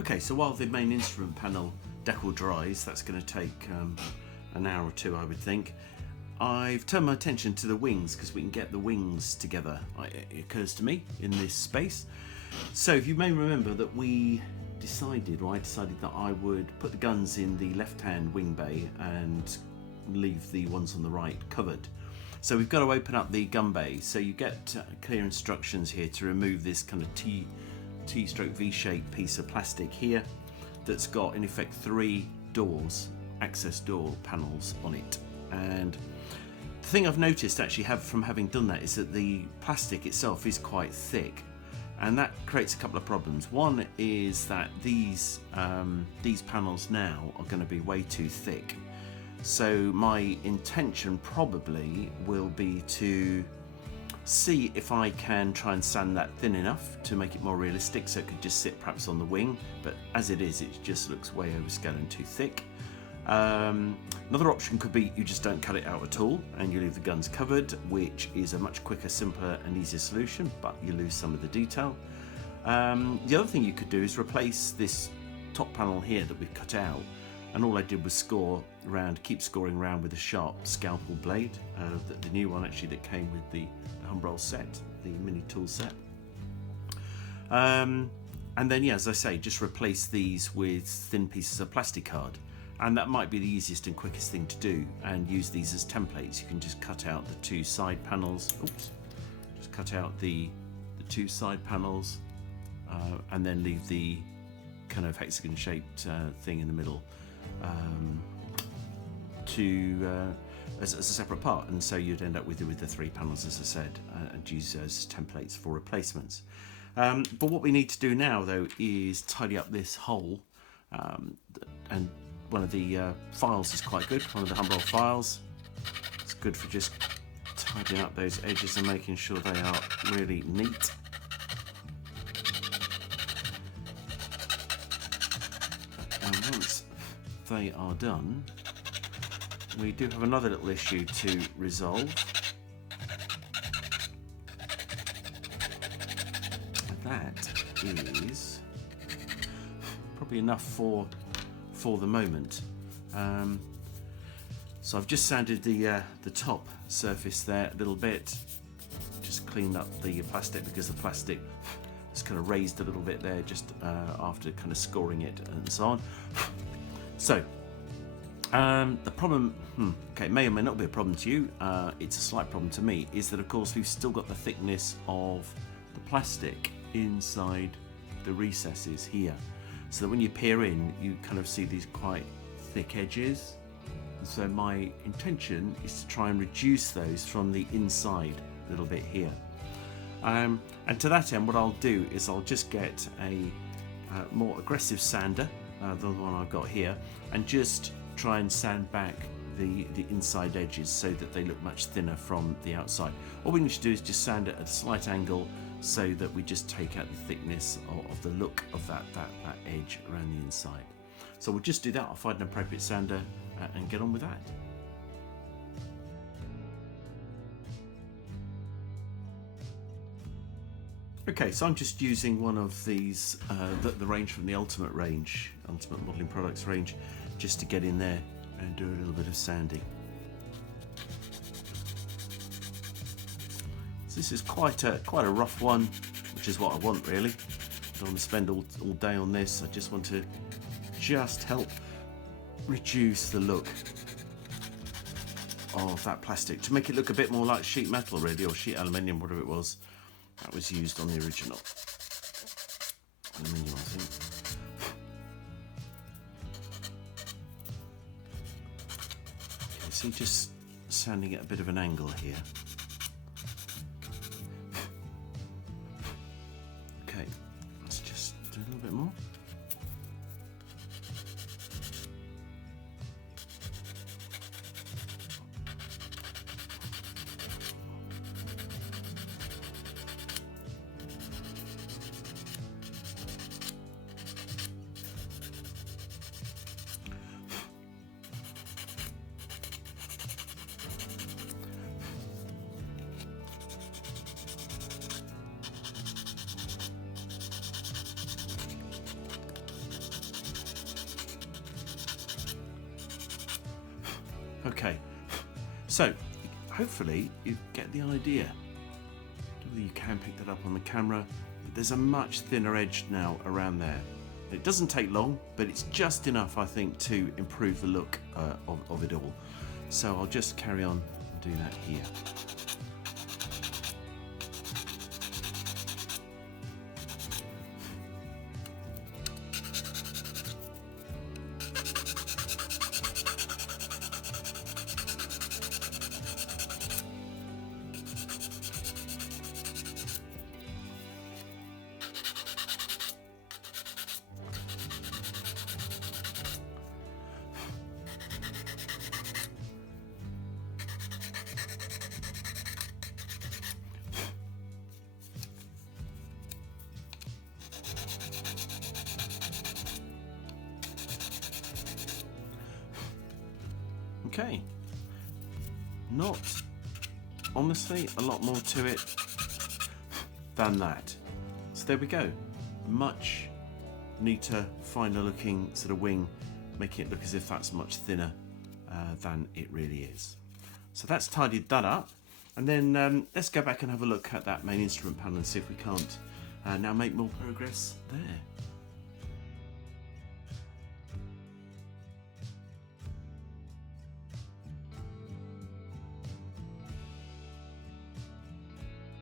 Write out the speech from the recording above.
Okay, so while the main instrument panel decal dries, that's going to take an hour or two, I would think. I've turned my attention to the wings because we can get the wings together, it occurs to me, in this space. So if you may remember that I decided that I would put the guns in the left-hand wing bay and leave the ones on the right covered. So we've got to open up the gun bay. So you get clear instructions here to remove this kind of T-V-shaped piece of plastic here that's got in effect 3 doors, access door panels on it. And the thing I've noticed actually from having done that is that the plastic itself is quite thick, and that creates a couple of problems. One is that these panels now are going to be way too thick. So my intention probably will be to see if I can try and sand that thin enough to make it more realistic, so it could just sit perhaps on the wing, but as it is, it just looks way overscale and too thick. Another option could be you just don't cut it out at all and you leave the guns covered, which is a much quicker, simpler and easier solution, but you lose some of the detail. The other thing you could do is replace this top panel here that we've cut out, and all I did was keep scoring around with a sharp scalpel blade, the new one actually that came with the Humbrol set, the mini tool set. And then, yeah, as I say, just replace these with thin pieces of plastic card. And that might be the easiest and quickest thing to do, and use these as templates. You can just cut out the 2 side panels. Oops. Just cut out the 2 side panels, and then leave the kind of hexagon shaped thing in the middle as a separate part, and so you'd end up with the 3 panels, as I said, and use those templates for replacements. But what we need to do now, though, is tidy up this hole, and one of the files is quite good, one of the Humbrol files. It's good for just tidying up those edges and making sure they are really neat. And once they are done, we do have another little issue to resolve. And that is probably enough for the moment. So I've just sanded the top surface there a little bit, just cleaned up the plastic because the plastic is kind of raised a little bit there just after kind of scoring it and so on. So the problem, okay, may or may not be a problem to you, it's a slight problem to me, is that of course we've still got the thickness of the plastic inside the recesses here, so that when you peer in you kind of see these quite thick edges. So my intention is to try and reduce those from the inside a little bit here, and to that end what I'll do is I'll just get a more aggressive sander than the one I've got here, and just try and sand back the inside edges so that they look much thinner from the outside. All we need to do is just sand it at a slight angle so that we just take out the thickness of the look of that edge around the inside. So we'll just do that. I'll find an appropriate sander and get on with that. Okay, so I'm just using one of these, the range from the Ultimate Modelling Products range, just to get in there and do a little bit of sanding. So this is quite a rough one, which is what I want really. I don't want to spend all day on this. I just want to help reduce the look of that plastic to make it look a bit more like sheet metal really, or sheet aluminium, whatever it was that was used on the original aluminium, I think. Okay, so just sanding at a bit of an angle here. Okay, let's just do a little bit more. Okay, so hopefully you get the idea. Whether you can pick that up on the camera, there's a much thinner edge now around there. It doesn't take long, but it's just enough, I think, to improve the look of it all. So I'll just carry on and do that here. Okay, not honestly a lot more to it than that. So there we go, much neater, finer looking sort of wing, making it look as if that's much thinner than it really is. So that's tidied that up, and then let's go back and have a look at that main instrument panel and see if we can't now make more progress there.